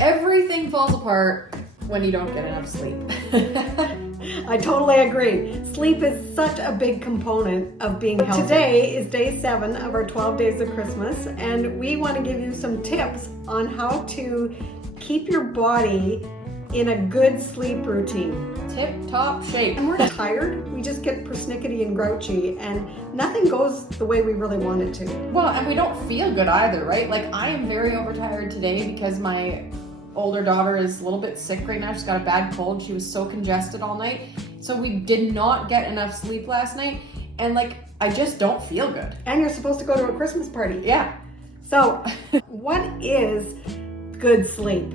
Everything falls apart when you don't get enough sleep. I totally agree. Sleep is such a big component of being healthy. Today is day 7 of our 12 days of Christmas, and we want to give you some tips on how to keep your body in a good sleep routine. Tip-top shape. And we're tired, we just get persnickety and grouchy, and nothing goes the way we really want it to. Well, and we don't feel good either, right? Like, I am very overtired today because my older daughter is a little bit sick right now. She's got a bad cold. She was so congested all night. So we did not get enough sleep last night. And like, I just don't feel good. And you're supposed to go to a Christmas party. Yeah. So what is good sleep?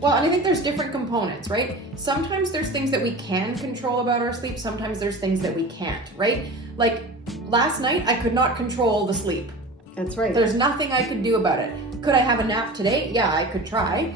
Well, and I think there's different components, right? Sometimes there's things that we can control about our sleep. Sometimes there's things that we can't, right? Like last night, I could not control the sleep. That's right. There's nothing I could do about it. Could I have a nap today? Yeah, I could try.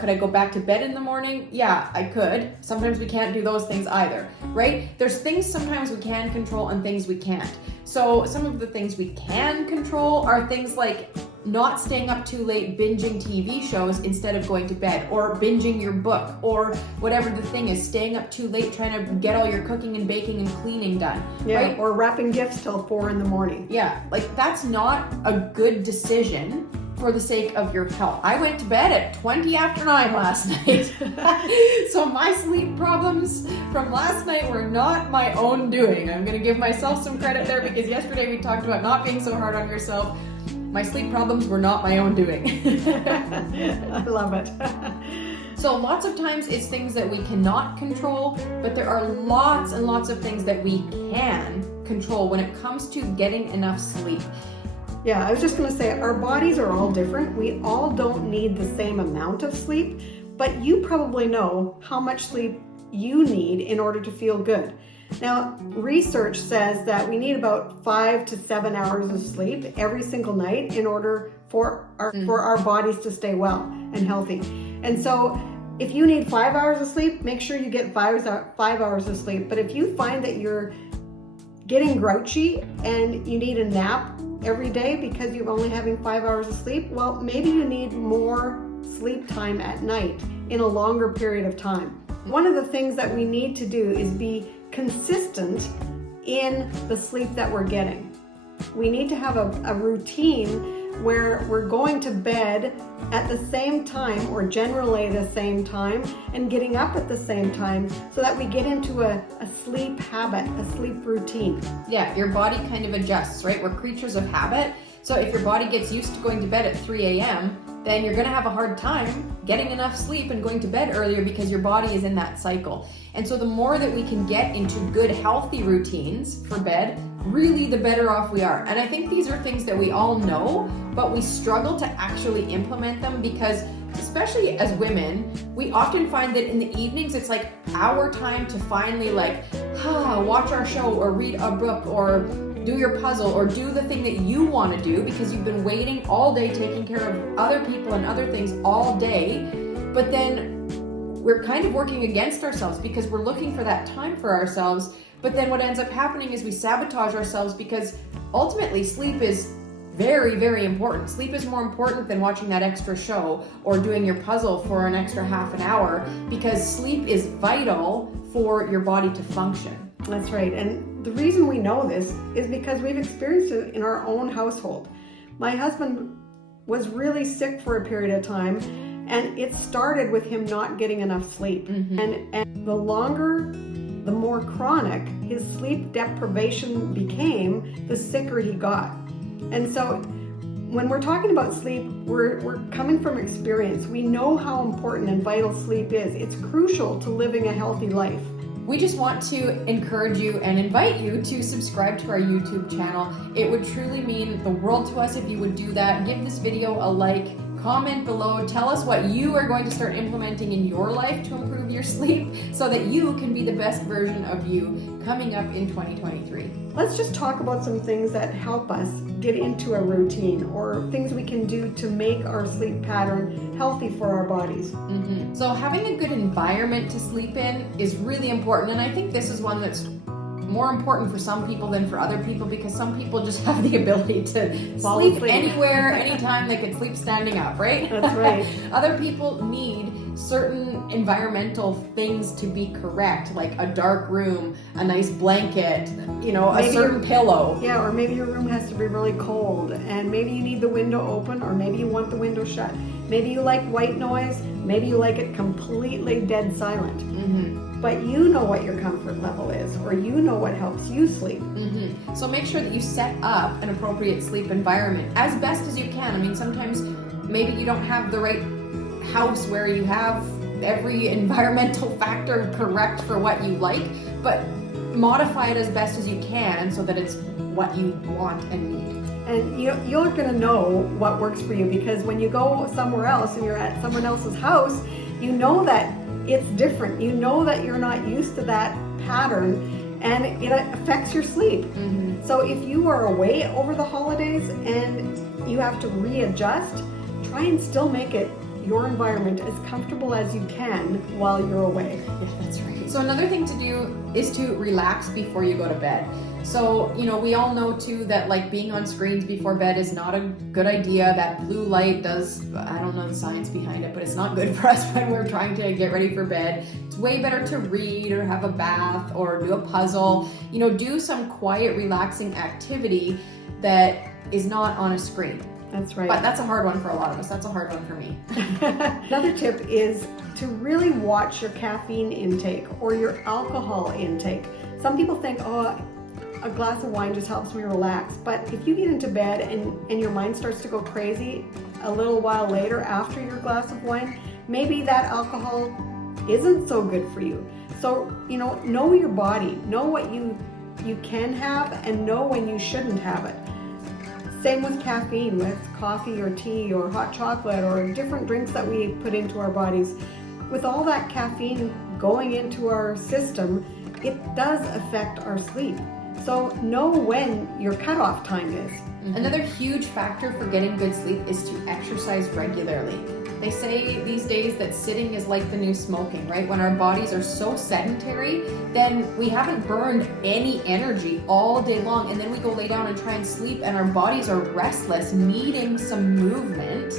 Could I go back to bed in the morning? Yeah, I could. Sometimes we can't do those things either, right? There's things sometimes we can control and things we can't. So some of the things we can control are things like not staying up too late binging TV shows instead of going to bed, or binging your book, or whatever the thing is, staying up too late trying to get all your cooking and baking and cleaning done, right? Or wrapping gifts till 4 in the morning. Yeah, like that's not a good decision for the sake of your health. I went to bed at 20 after 9 last night. So my sleep problems from last night were not my own doing. I'm gonna give myself some credit there because yesterday we talked about not being so hard on yourself. My sleep problems were not my own doing. I love it. So lots of times it's things that we cannot control, but there are lots and lots of things that we can control when it comes to getting enough sleep. Yeah, I was just going to say, our bodies are all different. We all don't need the same amount of sleep, but you probably know how much sleep you need in order to feel good. Now, research says that we need about 5 to 7 hours of sleep every single night in order for our bodies to stay well and healthy. And so if you need 5 hours of sleep, make sure you get 5 hours of sleep. But if you find that you're getting grouchy and you need a nap every day because you're only having 5 hours of sleep, well, maybe you need more sleep time at night in a longer period of time. One of the things that we need to do is be consistent in the sleep that we're getting. We need to have a routine where we're going to bed at the same time, or generally the same time, and getting up at the same time, so that we get into a sleep habit, a sleep routine. Yeah, your body kind of adjusts, right? We're creatures of habit. So if your body gets used to going to bed at 3 a.m., then you're gonna have a hard time getting enough sleep and going to bed earlier because your body is in that cycle. And so the more that we can get into good, healthy routines for bed, really the better off we are. And I think these are things that we all know, but we struggle to actually implement them because, especially as women, we often find that in the evenings, it's like our time to finally watch our show or read a book or do your puzzle or do the thing that you want to do because you've been waiting all day taking care of other people and other things all day. But then we're kind of working against ourselves because we're looking for that time for ourselves. But then what ends up happening is we sabotage ourselves because ultimately sleep is very, very important. Sleep is more important than watching that extra show or doing your puzzle for an extra half an hour, because sleep is vital for your body to function. That's right. And the reason we know this is because we've experienced it in our own household. My husband was really sick for a period of time, and it started with him not getting enough sleep. And the longer, the more chronic his sleep deprivation became, the sicker he got. And so when we're talking about sleep, we're coming from experience. We know how important and vital sleep is. It's crucial to living a healthy life. We just want to encourage you and invite you to subscribe to our YouTube channel. It would truly mean the world to us if you would do that. Give this video a like, comment below, tell us what you are going to start implementing in your life to improve your sleep so that you can be the best version of you coming up in 2023. Let's just talk about some things that help us get into a routine, or things we can do to make our sleep pattern healthy for our bodies. So having a good environment to sleep in is really important, and I think this is one that's more important for some people than for other people, because some people just have the ability to Fall sleep asleep. anywhere, anytime. They can sleep standing up, right? That's right. Other people need certain environmental things to be correct, like a dark room, a nice blanket, you know, a Maybe certain pillow. Yeah, or maybe your room has to be really cold, and maybe you need the window open, or maybe you want the window shut. Maybe you like white noise, maybe you like it completely dead silent. Mm-hmm. But you know what your comfort level is, or you know what helps you sleep. Mm-hmm. So make sure that you set up an appropriate sleep environment as best as you can. I mean, sometimes maybe you don't have the right house where you have every environmental factor correct for what you like, but modify it as best as you can so that it's what you want and need. And you're going to know what works for you, because when you go somewhere else and you're at someone else's house, you know that it's different. You know that you're not used to that pattern, and it affects your sleep. Mm-hmm. So if you are away over the holidays and you have to readjust, try and still make it your environment as comfortable as you can while you're away. Yeah, that's right. So another thing to do is to relax before you go to bed. So, you know, we all know too that like being on screens before bed is not a good idea. That blue light does, I don't know the science behind it, but it's not good for us when we're trying to get ready for bed. It's way better to read or have a bath or do a puzzle, you know, do some quiet, relaxing activity that is not on a screen. That's right. But that's a hard one for a lot of us. That's a hard one for me. Another tip is to really watch your caffeine intake or your alcohol intake. Some people think, oh, a glass of wine just helps me relax. But if you get into bed and your mind starts to go crazy a little while later after your glass of wine, maybe that alcohol isn't so good for you. So, you know your body, know what you can have, and know when you shouldn't have it. Same with caffeine, with coffee or tea or hot chocolate or different drinks that we put into our bodies. With all that caffeine going into our system, it does affect our sleep. So know when your cutoff time is. Mm-hmm. Another huge factor for getting good sleep is to exercise regularly. They say these days that sitting is like the new smoking, right? When our bodies are so sedentary, then we haven't burned any energy all day long, and then we go lay down and try and sleep, and our bodies are restless, needing some movement.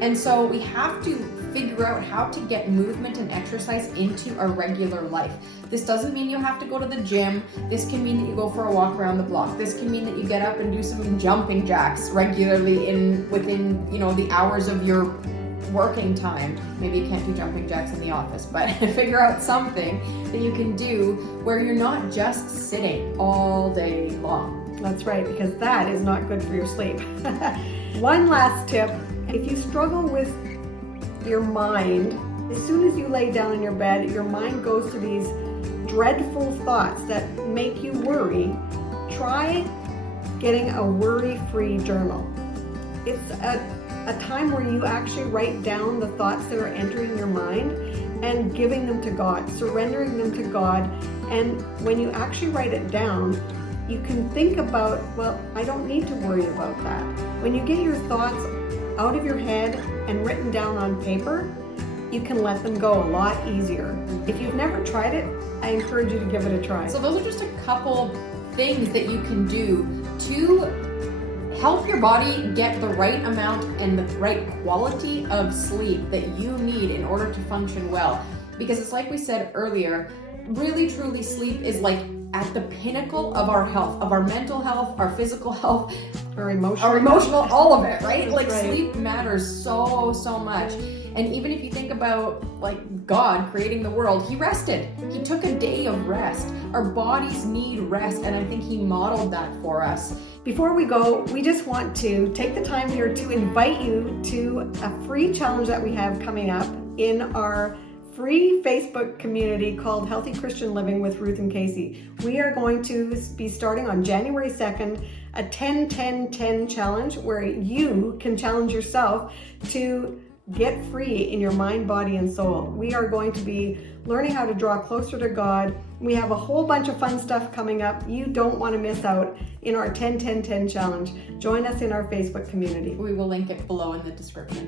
And so we have to figure out how to get movement and exercise into our regular life. This doesn't mean you have to go to the gym. This can mean that you go for a walk around the block. This can mean that you get up and do some jumping jacks regularly within the hours of your working time. Maybe you can't do jumping jacks in the office, but figure out something that you can do where you're not just sitting all day long. That's right, because that is not good for your sleep. One last tip, if you struggle with your mind, as soon as you lay down in your bed, your mind goes to these dreadful thoughts that make you worry. Try getting a worry-free journal. It's a time where you actually write down the thoughts that are entering your mind and giving them to God, surrendering them to God. And when you actually write it down, you can think about, well, I don't need to worry about that. When you get your thoughts out of your head and written down on paper, you can let them go a lot easier. If you've never tried it, I encourage you to give it a try. So those are just a couple things that you can do to help your body get the right amount and the right quality of sleep that you need in order to function well. Because it's like we said earlier, really truly sleep is like at the pinnacle of our health, of our mental health, our physical health, our emotional, all of it, right? Like right. Sleep matters so much. And even if you think about like God creating the world, he rested. He took a day of rest. Our bodies need rest, and I think he modeled that for us. Before we go, we just want to take the time here to invite you to a free challenge that we have coming up in our free Facebook community called Healthy Christian Living with Ruth and Casey. We are going to be starting on January 2nd a 10-10-10 challenge where you can challenge yourself to get free in your mind, body, and soul. We are going to be learning how to draw closer to God. We have a whole bunch of fun stuff coming up. You don't want to miss out in our 10-10-10 challenge. Join us in our Facebook community. We will link it below in the description.